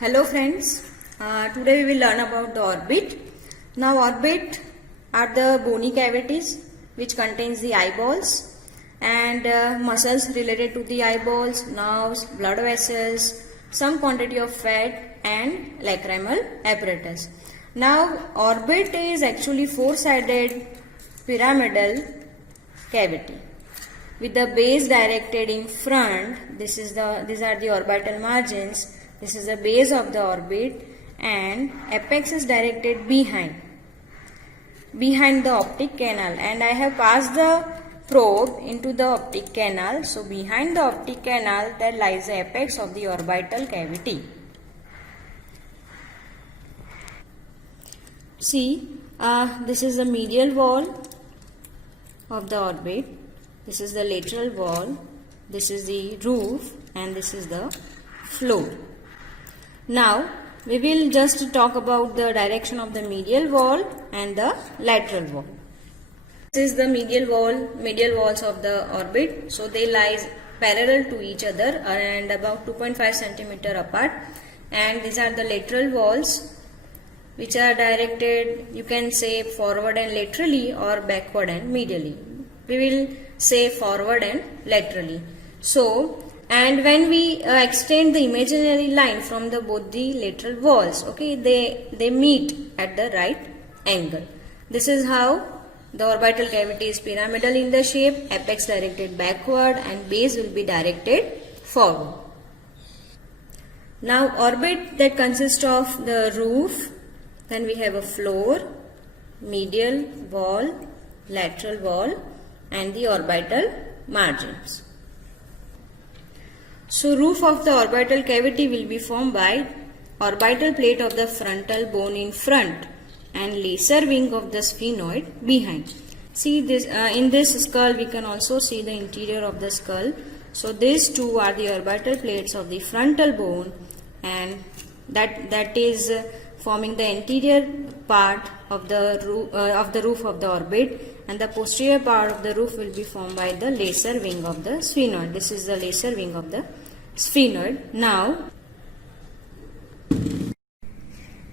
Hello friends, today we will learn about the orbit. Now orbit are the bony cavities which contains the eyeballs and muscles related to the eyeballs, nerves, blood vessels, some quantity of fat and lacrimal apparatus. Now orbit is actually four-sided pyramidal cavity with the base directed in front. These are the orbital margins. This is the base of the orbit and apex is directed behind the optic canal, and I have passed the probe into the optic canal. So behind the optic canal there lies the apex of the orbital cavity. See, this is the medial wall of the orbit, this is the lateral wall, this is the roof, and this is the floor. Now we will just talk about the direction of the medial wall and the lateral wall. This is the medial walls of the orbit. So they lie parallel to each other and about 2.5 cm apart, and these are the lateral walls which are directed, you can say, forward and laterally or backward and medially. We will say forward and laterally. So, and when we extend the imaginary line from the both the lateral walls, okay, they meet at the right angle. This is how the orbital cavity is pyramidal in the shape, apex directed backward and base will be directed forward. Now orbit that consists of the roof, then we have a floor, medial wall, lateral wall and the orbital margins. So roof of the orbital cavity will be formed by orbital plate of the frontal bone in front and lesser wing of the sphenoid behind. See this in this skull we can also see the interior of the skull. So these two are the orbital plates of the frontal bone, and that is forming the anterior part of the roof of the orbit, and the posterior part of the roof will be formed by the lesser wing of the sphenoid. This is the lesser wing of the sphenoid.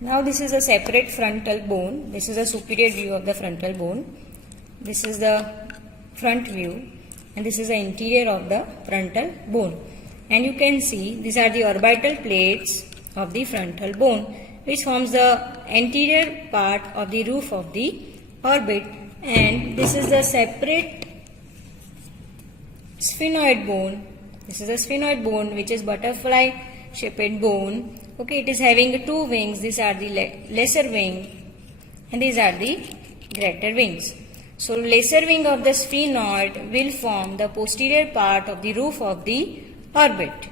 Now this is a separate frontal bone. This is a superior view of the frontal bone. This is the front view, and this is the interior of the frontal bone. And you can see these are the orbital plates of the frontal bone, which forms the anterior part of the roof of the orbit, and this is the separate sphenoid bone. This is a sphenoid bone which is butterfly shaped bone. Okay, it is having two wings. These are the lesser wing and these are the greater wings. So lesser wing of the sphenoid will form the posterior part of the roof of the orbit.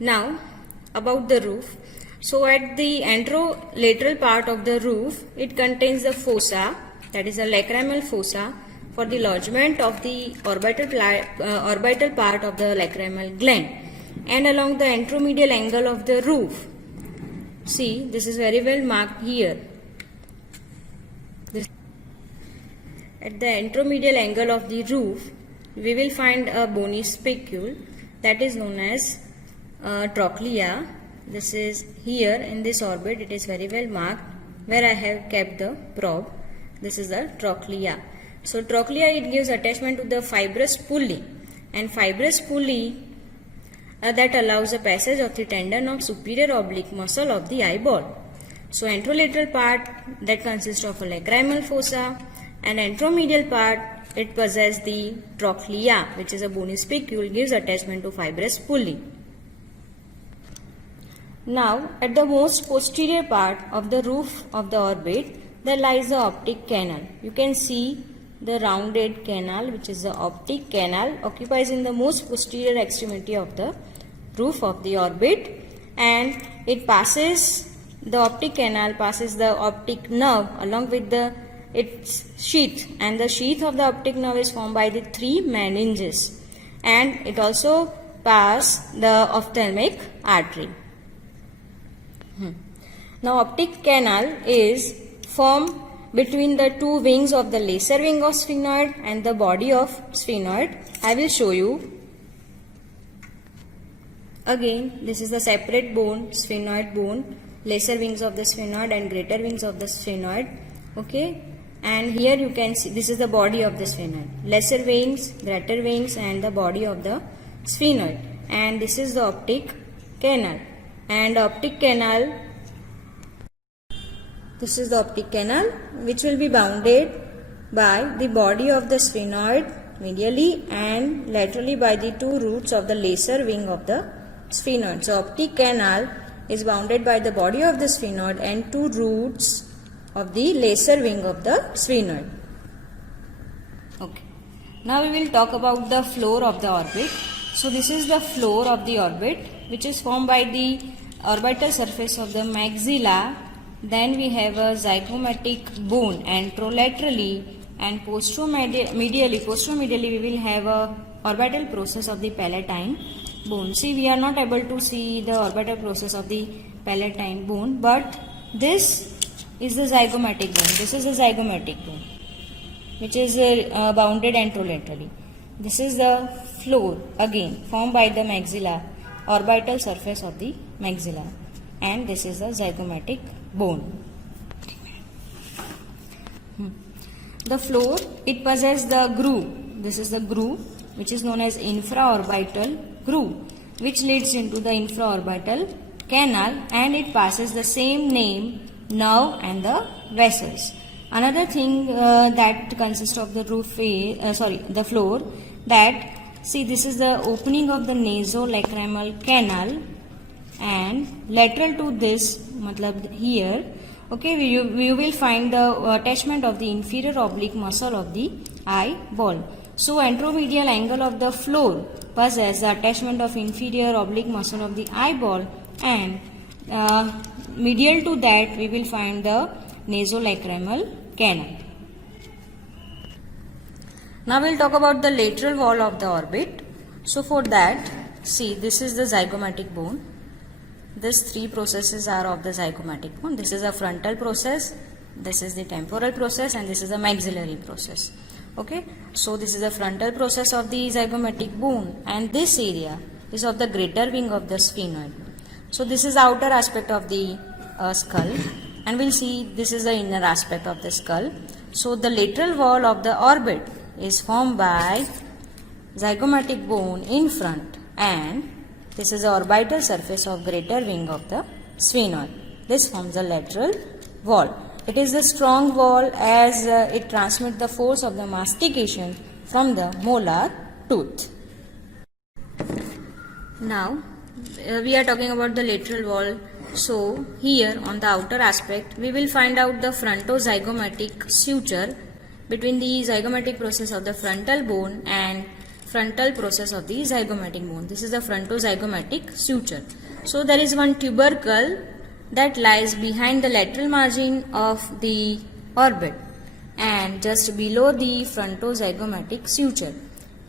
Now about the roof. So at the anterolateral part of the roof, it contains the fossa, that is a lacrimal fossa, for the lodgement of the orbital part of the lacrimal gland, and along the anteromedial angle of the roof. See, this is very well marked here. At the anteromedial angle of the roof, we will find a bony spicule that is known as trochlea. This is here in this orbit. It is very well marked where I have kept the probe. This is the trochlea. So trochlea, it gives attachment to the fibrous pulley, and fibrous pulley that allows the passage of the tendon of superior oblique muscle of the eyeball. So anterolateral part that consists of a lacrimal fossa, and anteromedial part it possesses the trochlea, which is a bony spicule, gives attachment to fibrous pulley. Now at the most posterior part of the roof of the orbit there lies the optic canal. You can see the rounded canal, which is the optic canal, occupies in the most posterior extremity of the roof of the orbit, and it passes, the optic canal passes the optic nerve along with its sheath, and the sheath of the optic nerve is formed by the three meninges, and it also passes the ophthalmic artery. Now optic canal is formed between the two wings of the lesser wing of sphenoid and the body of sphenoid. I will show you. Again, this is the separate bone, sphenoid bone, lesser wings of the sphenoid and greater wings of the sphenoid. Okay, and here you can see this is the body of the sphenoid, lesser wings, greater wings, and the body of the sphenoid. And this is the optic canal. And optic canal, this is the optic canal which will be bounded by the body of the sphenoid medially and laterally by the two roots of the lesser wing of the sphenoid. So optic canal is bounded by the body of the sphenoid and two roots of the lesser wing of the sphenoid. Okay. Now we will talk about the floor of the orbit. So this is the floor of the orbit, which is formed by the orbital surface of the maxilla. Then we have a zygomatic bone anterolaterally, and posteromedially we will have a orbital process of the palatine bone. See, we are not able to see the orbital process of the palatine bone, but this is the zygomatic bone. This is the zygomatic bone, which is bounded anterolaterally. This is the floor, again formed by the maxilla, orbital surface of the maxilla, and this is the zygomatic bone. The floor, it possesses the groove. This is the groove, which is known as infraorbital groove, which leads into the infraorbital canal, and it passes the same name, nerve, and the vessels. Another thing that consists of the roof is, the floor, that see, this is the opening of the nasolacrimal canal, and lateral to this, matlab here, okay, we will find the attachment of the inferior oblique muscle of the eyeball. So anteromedial angle of the floor possesses the attachment of inferior oblique muscle of the eyeball, and medial to that we will find the nasolacrimal canal. Now we will talk about the lateral wall of the orbit. So for that, see, this is the zygomatic bone. These three processes are of the zygomatic bone. This is a frontal process, this is the temporal process, and this is a maxillary process. Okay, so this is a frontal process of the zygomatic bone, and this area is of the greater wing of the sphenoid. So this is the outer aspect of the skull, and we'll see this is the inner aspect of the skull. So the lateral wall of the orbit is formed by zygomatic bone in front, and this is the orbital surface of greater wing of the sphenoid. This forms the lateral wall. It is the strong wall as it transmits the force of the mastication from the molar tooth. Now we are talking about the lateral wall. So here on the outer aspect we will find out the frontozygomatic suture between the zygomatic process of the frontal bone and frontal process of the zygomatic bone. This is the frontozygomatic suture. So there is one tubercle that lies behind the lateral margin of the orbit and just below the frontozygomatic suture.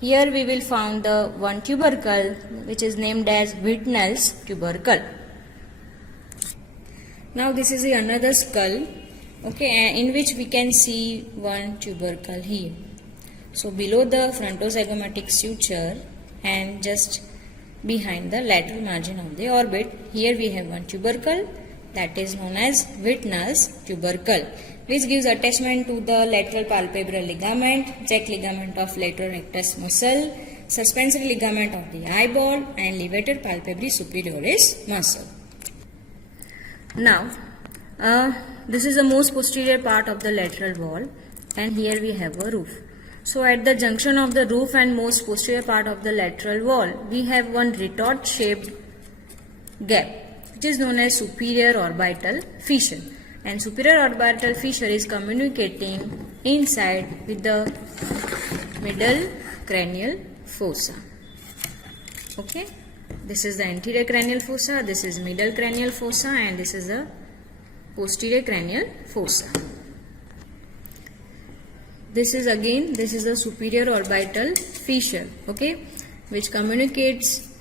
Here we will find the one tubercle which is named as Whitnell's tubercle. Now this is another skull, okay, in which we can see one tubercle here. So below the frontozygomatic suture and just behind the lateral margin of the orbit, here we have one tubercle that is known as Whitnell's tubercle, which gives attachment to the lateral palpebral ligament, check ligament of lateral rectus muscle, suspensory ligament of the eyeball, and levator palpebris superioris muscle. Now, this is the most posterior part of the lateral wall, and here we have a roof. So at the junction of the roof and most posterior part of the lateral wall, we have one retort shaped gap, which is known as superior orbital fissure. And superior orbital fissure is communicating inside with the middle cranial fossa. Okay, this is the anterior cranial fossa, this is middle cranial fossa, and this is the posterior cranial fossa. This is the superior orbital fissure, okay, which communicates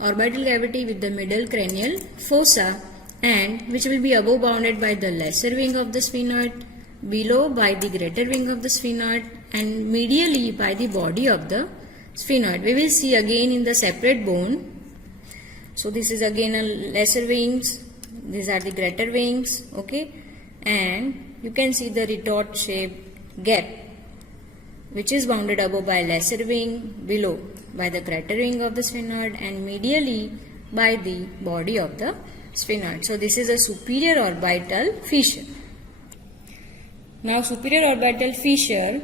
orbital cavity with the middle cranial fossa, and which will be above bounded by the lesser wing of the sphenoid, below by the greater wing of the sphenoid, and medially by the body of the sphenoid. We will see again in the separate bone So this is again a lesser wings, these are the greater wings, okay, and you can see the retort shaped gap which is bounded above by lesser wing, below by the greater wing of the sphenoid, and medially by the body of the sphenoid. So this is a superior orbital fissure. Now superior orbital fissure,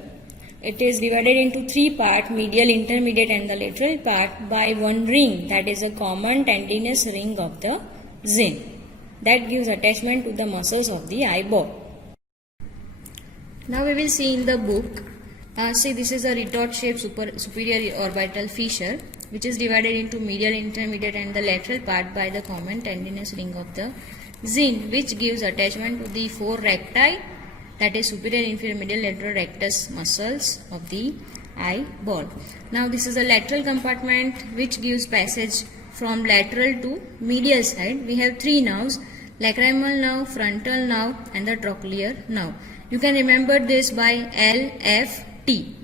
it is divided into three parts, medial, intermediate and the lateral part, by one ring, that is a common tendinous ring of the Zinn, that gives attachment to the muscles of the eyeball. Now we will see in the book, see this is a retort shaped superior orbital fissure which is divided into medial, intermediate and the lateral part by the common tendinous ring of the Zinn, which gives attachment to the four recti, that is superior, inferior, medial, lateral rectus muscles of the eyeball. Now this is a lateral compartment which gives passage from lateral to medial side. We have three nerves, lacrimal nerve, frontal nerve and the trochlear nerve. You can remember this by LFT.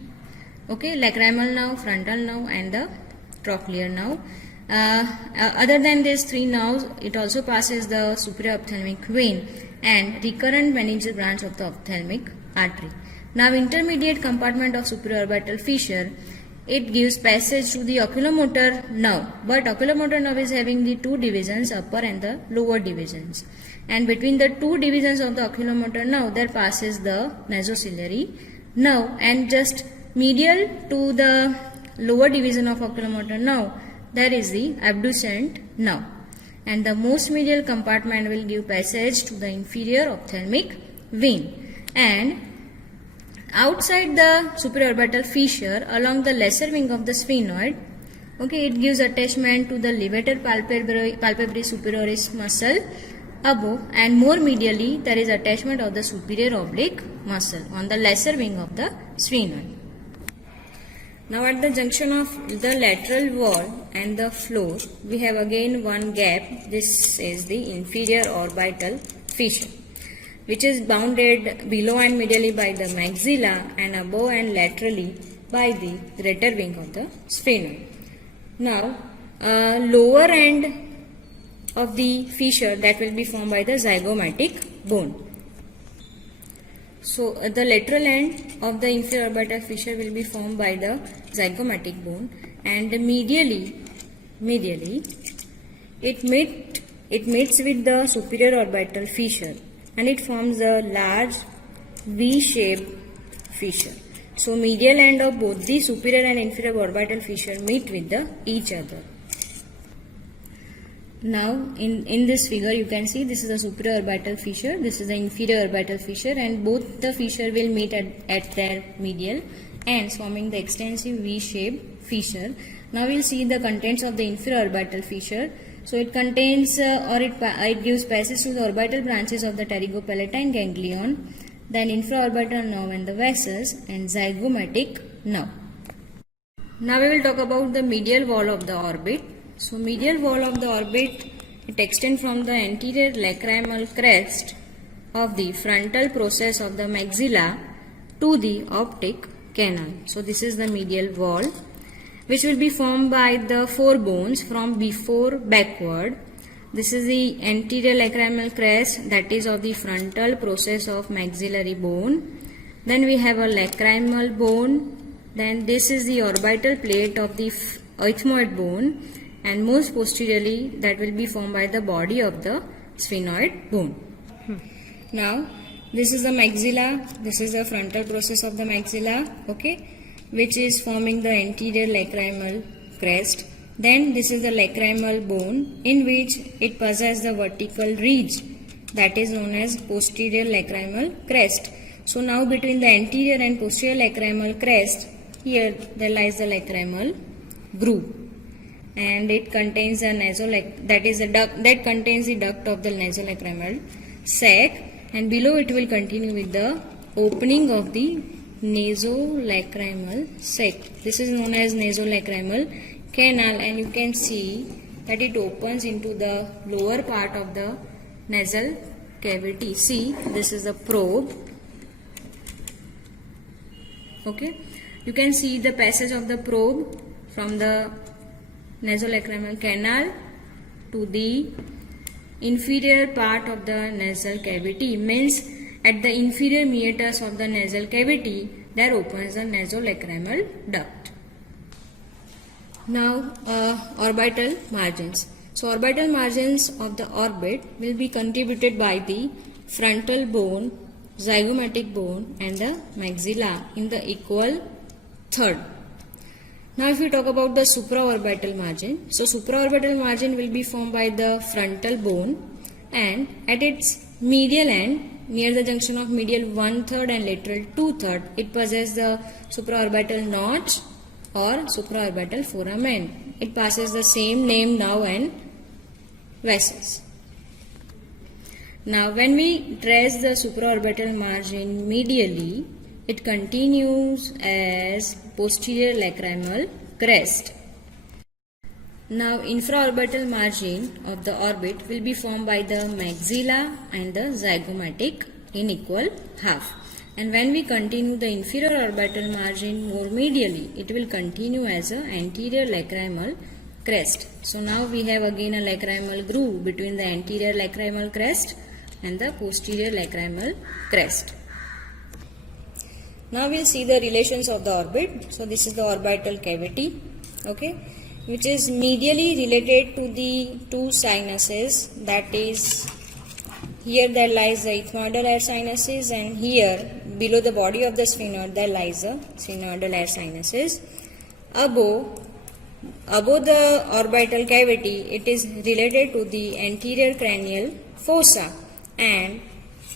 Okay, lacrimal nerve, frontal nerve and the trochlear nerve. Other than these three nerves, it also passes the superior ophthalmic vein and recurrent meningeal branch of the ophthalmic artery. Now intermediate compartment of superior orbital fissure, it gives passage to the oculomotor nerve, but oculomotor nerve is having the two divisions, upper and the lower divisions, and between the two divisions of the oculomotor nerve there passes the nasociliary nerve, and just medial to the lower division of oculomotor nerve there is the abducent nerve, and the most medial compartment will give passage to the inferior ophthalmic vein, and outside the superior orbital fissure along the lesser wing of the sphenoid, okay, it gives attachment to the levator palpebrae superioris muscle above, and more medially there is attachment of the superior oblique muscle on the lesser wing of the sphenoid. Now at the junction of the lateral wall and the floor, we have again one gap. This is the inferior orbital fissure, which is bounded below and medially by the maxilla and above and laterally by the greater wing of the sphenoid. Now, lower end of the fissure that will be formed by the zygomatic bone. So, the lateral end of the inferior orbital fissure will be formed by the zygomatic bone, and medially it meets with the superior orbital fissure and it forms a large V-shaped fissure. So medial end of both the superior and inferior orbital fissure meet with each other. Now in this figure you can see this is the superior orbital fissure, this is the inferior orbital fissure, and both the fissure will meet at their medial ends, forming the extensive V-shaped fissure. Now we will see the contents of the inferior orbital fissure. So it contains it gives passage to the orbital branches of the pterygopalatine ganglion, then infraorbital nerve and the vessels, and zygomatic nerve. Now we will talk about the medial wall of the orbit. So medial wall of the orbit, it extends from the anterior lacrimal crest of the frontal process of the maxilla to the optic canal. So this is the medial wall, which will be formed by the four bones from before backward. This is the anterior lacrimal crest, that is of the frontal process of maxillary bone. Then we have a lacrimal bone. Then this is the orbital plate of the ethmoid bone, and most posteriorly that will be formed by the body of the sphenoid bone. Now this is the maxilla, this is the frontal process of the maxilla, okay, which is forming the anterior lacrimal crest. Then this is the lacrimal bone, in which it possesses the vertical ridge, that is known as posterior lacrimal crest. So now between the anterior and posterior lacrimal crest, here there lies the lacrimal groove, and it contains a that contains the duct of the nasolacrimal sac, and below it will continue with the opening of the nasolacrimal sac. This is known as nasolacrimal canal, and you can see that it opens into the lower part of the nasal cavity. See, this is the probe. Okay, you can see the passage of the probe from the nasolacrimal canal to the inferior part of the nasal cavity, means at the inferior meatus of the nasal cavity there opens the nasolacrimal duct. Now orbital margins. So orbital margins of the orbit will be contributed by the frontal bone, zygomatic bone and the maxilla in the equal third. Now if we talk about the supraorbital margin, so supraorbital margin will be formed by the frontal bone, and at its medial end, near the junction of medial 1/3 and lateral 2/3, it possesses the supraorbital notch or supraorbital foramen. It passes the same name now and vessels. Now when we trace the supraorbital margin medially, it continues as posterior lacrimal crest. Now infraorbital margin of the orbit will be formed by the maxilla and the zygomatic in equal half. And when we continue the inferior orbital margin more medially, it will continue as a anterior lacrimal crest. So now we have again a lacrimal groove between the anterior lacrimal crest and the posterior lacrimal crest. Now we'll see the relations of the orbit. So this is the orbital cavity, okay, which is medially related to the two sinuses, that is here there lies the ethmoidal air sinuses, and here below the body of the sphenoid there lies the sphenoidal air sinuses. Above the orbital cavity, it is related to the anterior cranial fossa, and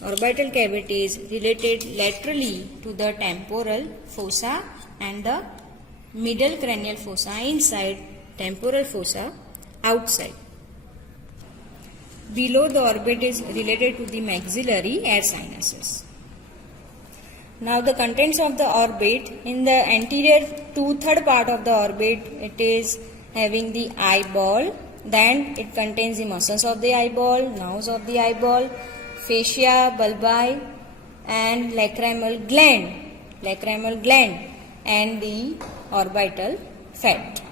orbital cavity is related laterally to the temporal fossa and the middle cranial fossa inside, temporal fossa outside. Below the orbit is related to the maxillary air sinuses. Now the contents of the orbit, in the anterior 2/3 part of the orbit, it is having the eyeball, then it contains the muscles of the eyeball, nerves of the eyeball, fascia, bulbi and lacrimal gland and the orbital fat.